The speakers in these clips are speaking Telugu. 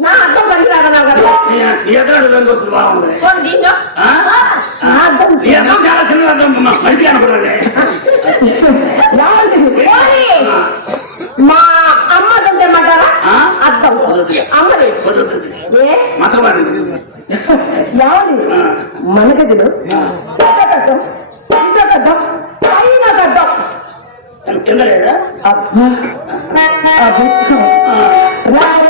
నా అర్థం పనికిరాదా నా కదా నీ నీ ఎదురు దానికి వస్తుంది బాగుంది దీంట్లో ఆ? నా అర్థం అర్థం చాలా చిన్న అర్థం. మంచి కనపడాలి పోనీ. మా అమ్మ అర్థం తెమ్మంటారా ఆ? అర్థం. అమ్మది. ఏ? మసవారండి యావది మనకదిలో ఇంకొకర్థం ఇంకొకర్థం పైన అర్థం కింద లేదా? అర్థం అర్థం రారా మీరెక్కడికి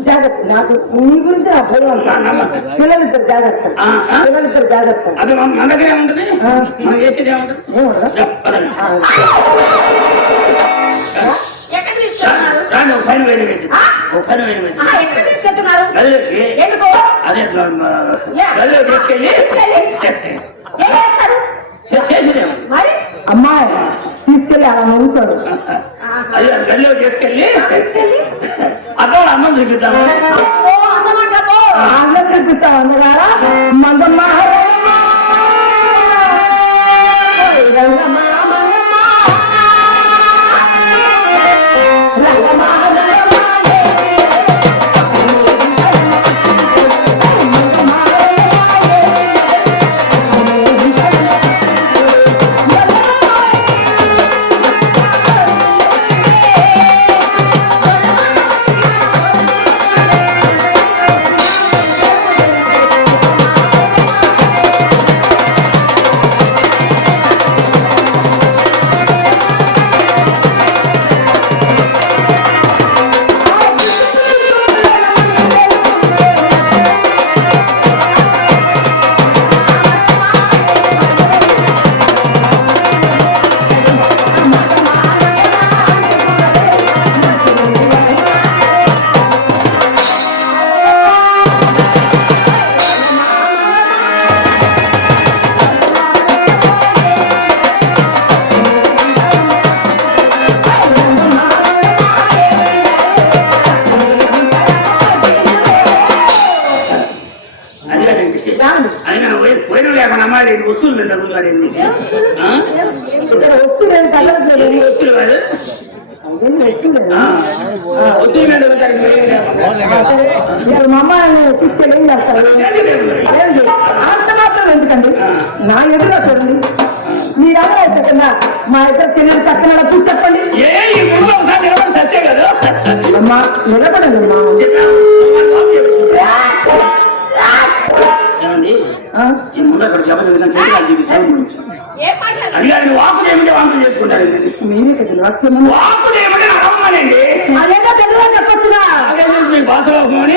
జాగ్రత్త నాకు మీ గురించి నా భయం పిల్లలిద్దరు జాగ్రత్త పిల్లలిద్దరు జాగ్రత్త అది మన దగ్గర ఏముంటది మనం చేసేది ఏముంటది పైన తీసుకెళ్తున్నారు? అదే. గదిలో తీసుకెళ్ళి చేసేదేమో. అమ్మాయి అలా నవ్వుతాడు. అది గదిలో తీసుకెళ్ళి అర్థం అన్నం చూపిద్దాము అన్నం అన్నగారా? మందమ్మ నా ఎదురుగా చూడండి మీరెవరో చెప్పండి మా ఇద్దరు చెల్లెలు చక్కన చూసి చెప్పండి. అమ్మా నిలబడండి మీరే కదా లక్ష్యం వాకుడు ఏమిటి నాకు అమ్మనండి అదేదో తెలుగులో చెప్పొచ్చుగా. అదే తెలుసు మీ భాషలో పోని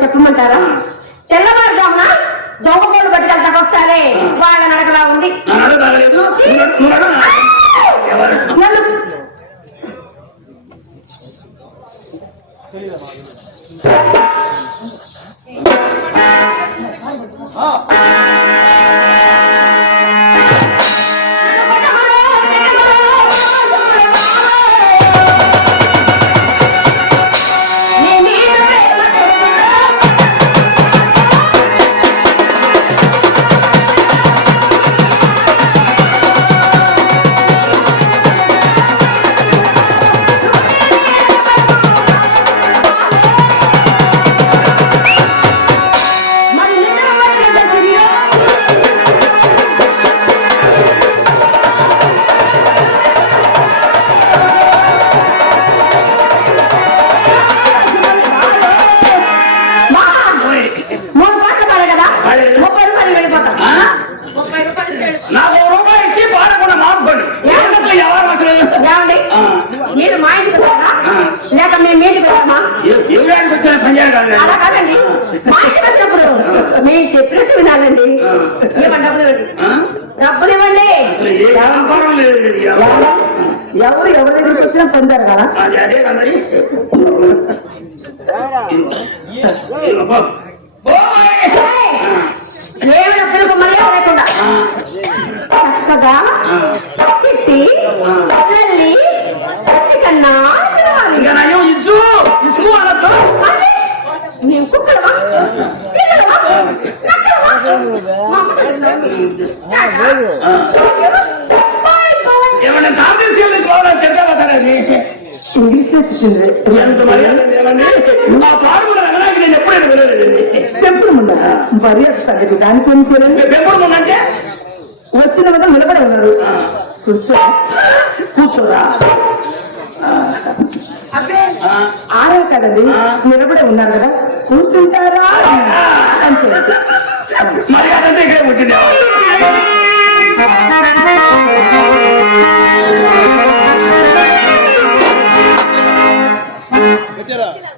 చెప్పమంటారా తెల్లవారుజామున దొంగ కోళ్ళు పట్టుకెళ్తాకు వస్తారే వాళ్ళ నడకలా ఉంది. నన్ను కాదండి. మేము చెప్పినట్టు వినాలండి. ఇవ్వండి. డబ్బులు ఇవ్వండి. అసలు ఏ వ్యాపారం లేదు. ఎవరు ఎవరి? వచ్చినా పొందారు కదా? అది అదే కదండి ఏమన్నా ఎంత నేను ఎప్పుడైనా వినలేదండి పెంపుడు ముందు మర్యాద సంగతి దానికి పేరు పెంపుడు అంటే వచ్చిన వల్ల నిలబడి ఉన్నారు కూర్చో కూర్చోరా ఆరో కదండి నిలబడి ఉన్నారు కదా. కూర్చుంటారా? అంతే. మర్యాద ఇక్కడే పుట్టింది ఎంత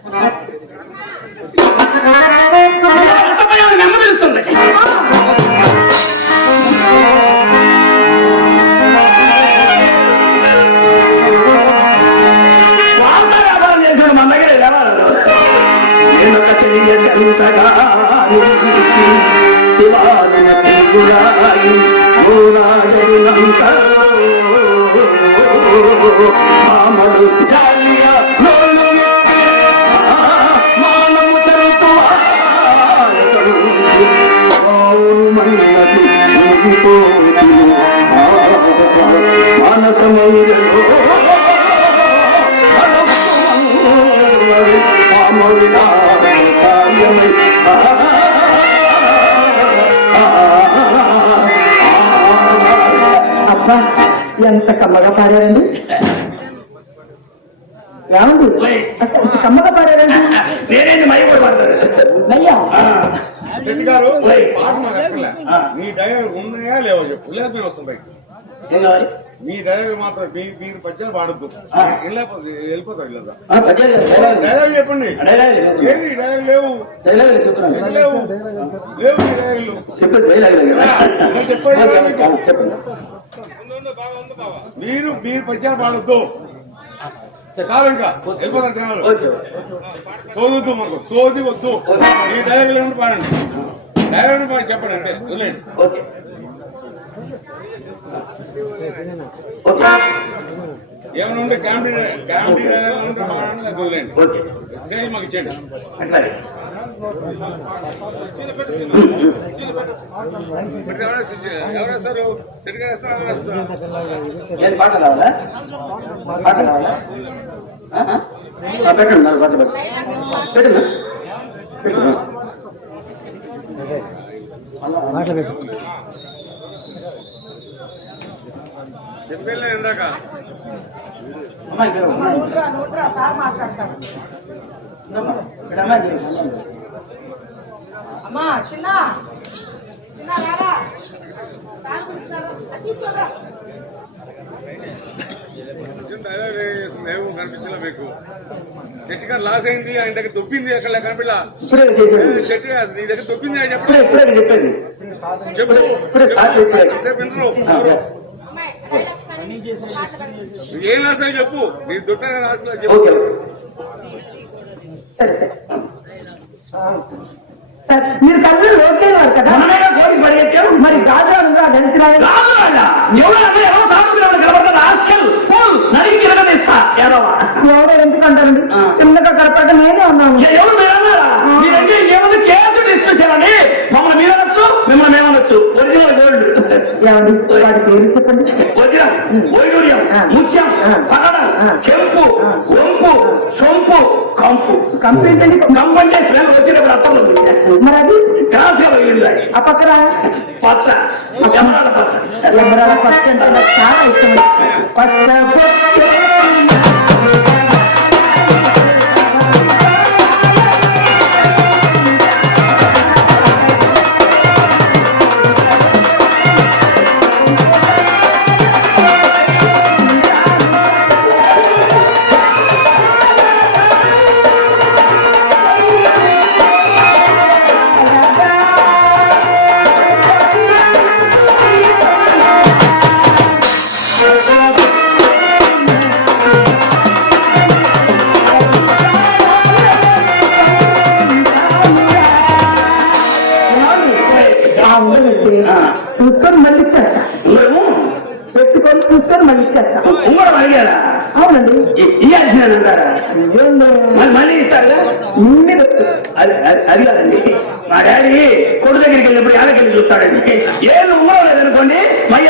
మానసమౌరలో అబ్బా ఎంత కమ్మగా పాడారండి. ఏమండి కమ్మగా పాడారండి నేనేంటి మై కూడా పడతాడు? అయ్యా శెట్టి గారు ఓయ్. పాట మాకు అక్కర్లే. మీ డైరీ ఉన్నాయా లేవో చెప్పు. లేదు మేము వస్తాం బయట మీ డైరీ మాత్రం మీ మీరు పచ్చని పాడద్దు. వెళ్ళిపోతే వెళ్ళిపోతాం ఇలా పద్యాలు. డైలాగ్ చెప్పండి. ఏది? డైలాగ్ లేవు. లేవు? లేవు డైలాగులు. చెప్పేది. చెప్పండి. మీరు మీరు పచ్చని పాడద్దు. చాలు ఇంకా జనాలు సోదొద్దు మాకు సోది వద్దు. మీ డైలాగులు ఏమిటి పాడండి. డైలాగ్ పాడి చెప్పండి అంతే వదిలేండి ఏమైనా ఉంటే కామెడీ కామెడీ డైలాగ్ ఉంటే పాడండి వదిలేండి మాకు ఇచ్చేయండి. అట్లాగే మరి ఎవరేస్తారు? ఎవరేస్తారు శెట్టి గారు వేస్తారా ఎవరు వేస్తారా? ఏం పాట కావాలా పాట కావాలా ఆహా. ఆ, పెట్టండి నాలుగు పాటలు పెట్టండి పెట్టండి పెట్టండి చెప్పిన ఇందాక అమ్మాయి ఇక్కడ ఉంది. ఉందమ్మా. అమ్మా చిన్న. చిన్న రారా. డైలాగ్ లేవు కనిపించలే మీకు? చెట్టు గారు లాస్ అయింది ఆయన దగ్గర దొబ్బింది అక్కడ చెప్పేది చెట్టు గారు నీ దగ్గర దొబ్బింది చెప్పు. ఇప్పుడే చెప్పేది చెప్పు. ఎవరు? ఏం రాసావు చెప్పు. నీ దొట్టిన రాసిన చెప్పు. సరే మీరు కళ్ళు లోకేవారు కదా. మొన్ననే కోడికి పరిగెత్తాం మరి రాదు వాళ్ళ ఎవరు. చిన్నగా నేనే ఉన్నాను. ఏ- ఎవరు మీరన్నారా మీరంటే ఏముంది? కేసు డిస్మిస్ చేయాలండి మమ్మల్ని మీరు అనొచ్చు మిమ్మల్ని మేము అనొచ్చు. Original gold. ఏమండి? వాడి పేరు చెప్పండి. వజ్రం వైడూర్యం ముత్యం. చెంపు. వంపు. సొంపు. కంపు. కంప్లీట్ అండి కంపు అంటే స్మెల్ వచ్చినప్పుడు అర్థం మరి అది? క్రాస్గా వెళ్ళింది ఆ పక్కన? పచ్చ. ఎమరాల పచ్చ. లబ్బరాల పచ్చ అంటే నాకు చాలా ఇష్టం. పచ్చ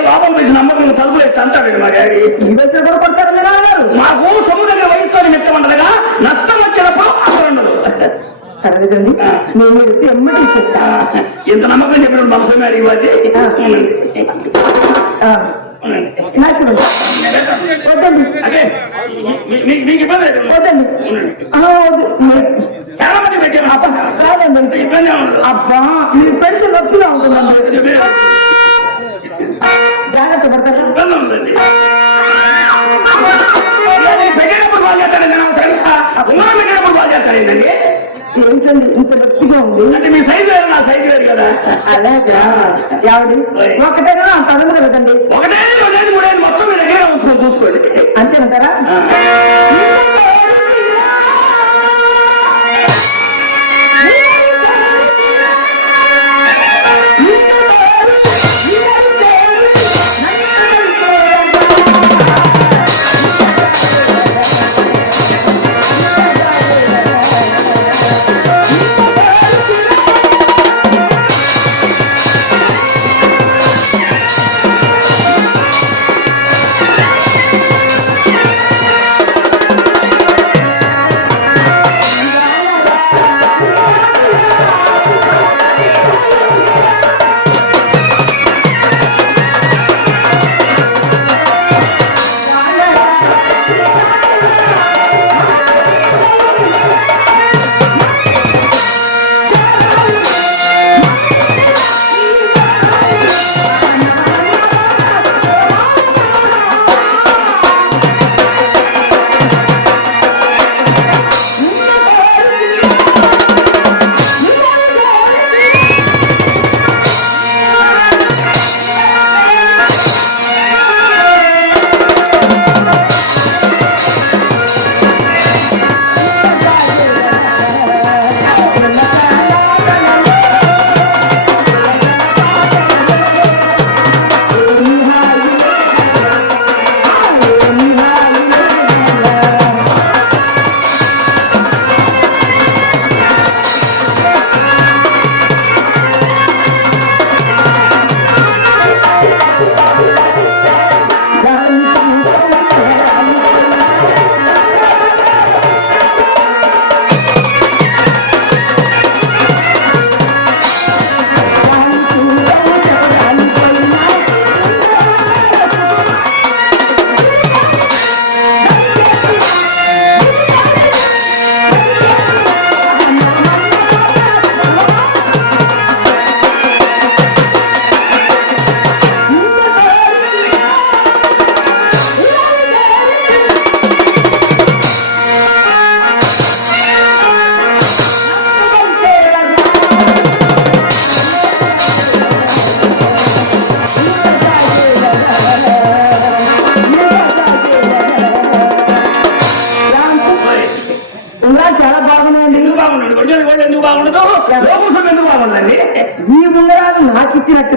లోపల వేసి నమ్మకం తలుపులు ఎత్తి అంటాడండి మా డాడీ. కూడా కొడతారు మాకు సొమ్ము దగ్గర వయసుతో మెచ్చమంటదిగా నష్టం వచ్చినప్పుడు అసలు ఉండదు. సరేదండి నేను ఎత్తి ఎమ్మటి ఇచ్చేస్తా. ఇంత నమ్మకం చెప్పినప్పుడు మన సొమ్ము అడిగి ఆ, నాకు ఇవ్వండి. వద్దండి. అదే మీ- మీ- మీకు ఇబ్బంది లేదు. వద్దండి. ఆ, వద్దు. మీరు- చాలా మంది పెట్టారు. కాదండి ఇబ్బంది అబ్బా మీరు పెడితే నొప్పిగా ఉంటుందండి. జాగ్రత్త పడతారా ఇబ్బంది అది పెట్టేటప్పుడు బాగా నాకు తెలుసా ఉంగరం పెట్టేటప్పుడు బాగా చేస్తాడండి ఏంటండి ఇంత నొప్పిగా ఉంది? అంటే మీ సైజు వేరు నా సైజు వేరు కదా. అలాగా యావడి ఒకటేనా? అంత అడగదు కదండి? ఒకటే రెండేది మూడేది మొత్తం మీ దగ్గర ఉంచుకొని చూసుకోండి. అంతేనంటారా?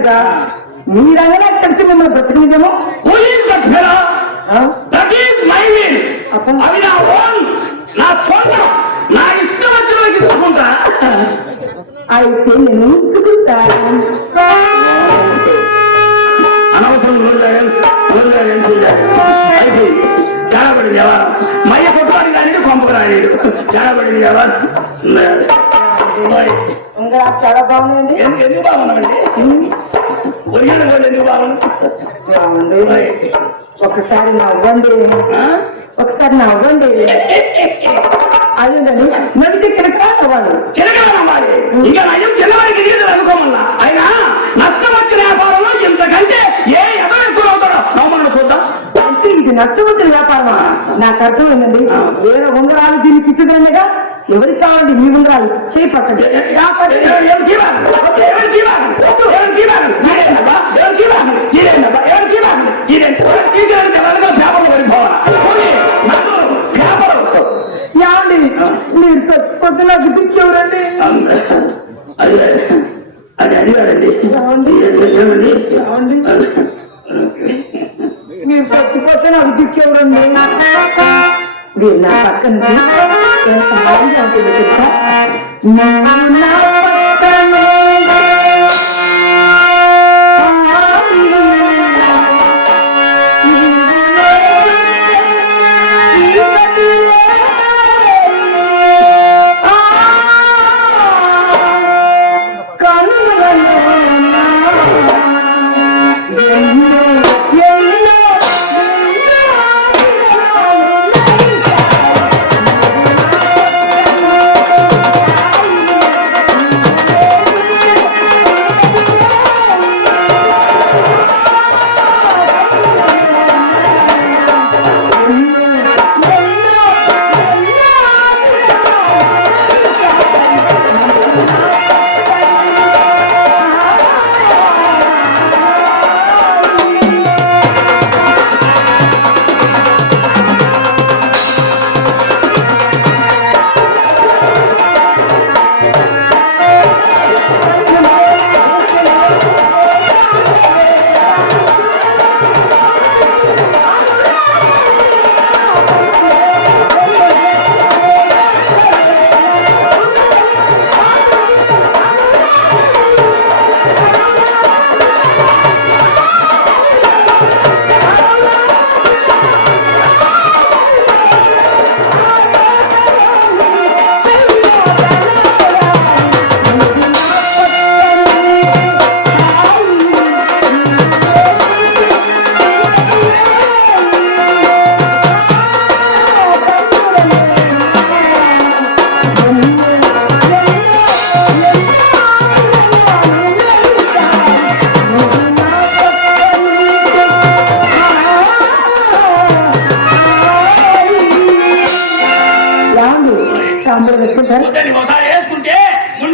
నాకు ఇచ్చినట్టుగా మీరంగా తెలిసి మిమ్మల్ని బ్రతికిందేమో who is that fellow that is my will అవి నా ఓన్ నా సొంతం నా ఇష్టం వచ్చిన ఇచ్చుకుంటా అయితే నేను ఉంచుకుంటాను అనవసరం అయితే చాలబడి వ్యవహారం మయ్య కొట్టుకోవడానికి కానీ కొంపకు రాలేడు చాలబడి వ్యవహారం ఉంగరాలు చాలా బాగున్నాయండి. ఎందుకు బాగున్నామండి ఒరిజినల్ వాళ్ళు ఎందుకు బాగుంది. ఒకసారి నవ్వండి ఒకసారి నవ్వండి అయ్యండి నవ్వితే కిరకా నవ్వండి చిరకనమ్మాలి ఇంకా నయం తెలియదు అనుకోమల్లా అయినా నష్టం వచ్చిన వ్యాపారంలో ఇంతకంటే ఏ ఎదో ఎక్కువ అవుతాడో? నమ్మల్ని చూద్దాం. ఇది నష్టపోతున్న వ్యాపారమా? నాకు అర్థమైందండి. ఏదో ఉంగరాలు దీనికి ఇచ్చదండగా ఎవరికి కావాలండి మీ ఉంగరాలు చేయి పట్టండి. నాకు మీరు పొద్దున దిక్కు ఎవరండి? అది అది అది కాదండి ఏమండి? ఏమండి? ఏమండి? మీరు చచ్చిపోతే నాకు దిక్కు ఎవరండి మీరు నా పక్కన ఎంత బాగుంది ఉంటుంది తెలుసా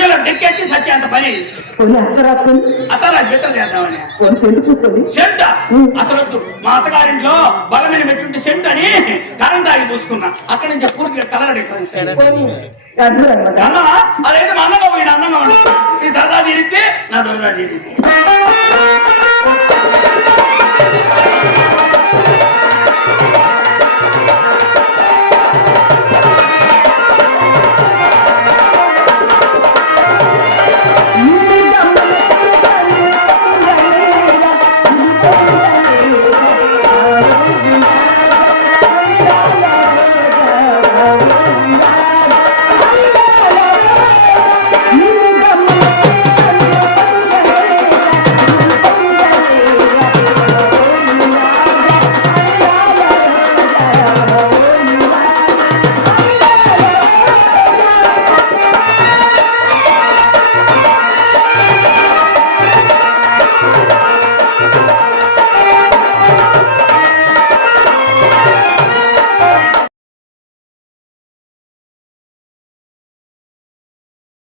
గుండెలో డెక్కెట్టి సచ్చేంత పని అతను బిత్ర చేద్దామని. సెంట అసలు మా అత్తగారింట్లో బలమైన పెట్టుంటే సెంట్ అని కరెంట్ ఆగి పూసుకున్నా అక్కడి నుంచి పూర్తిగా కలర్ డిఫరెన్స్ అన్నమా అదైతే మా అన్నమ్మ పోయిన ఉంటుంది ఈ సరదా తీరితే నా దొరదా తీరింది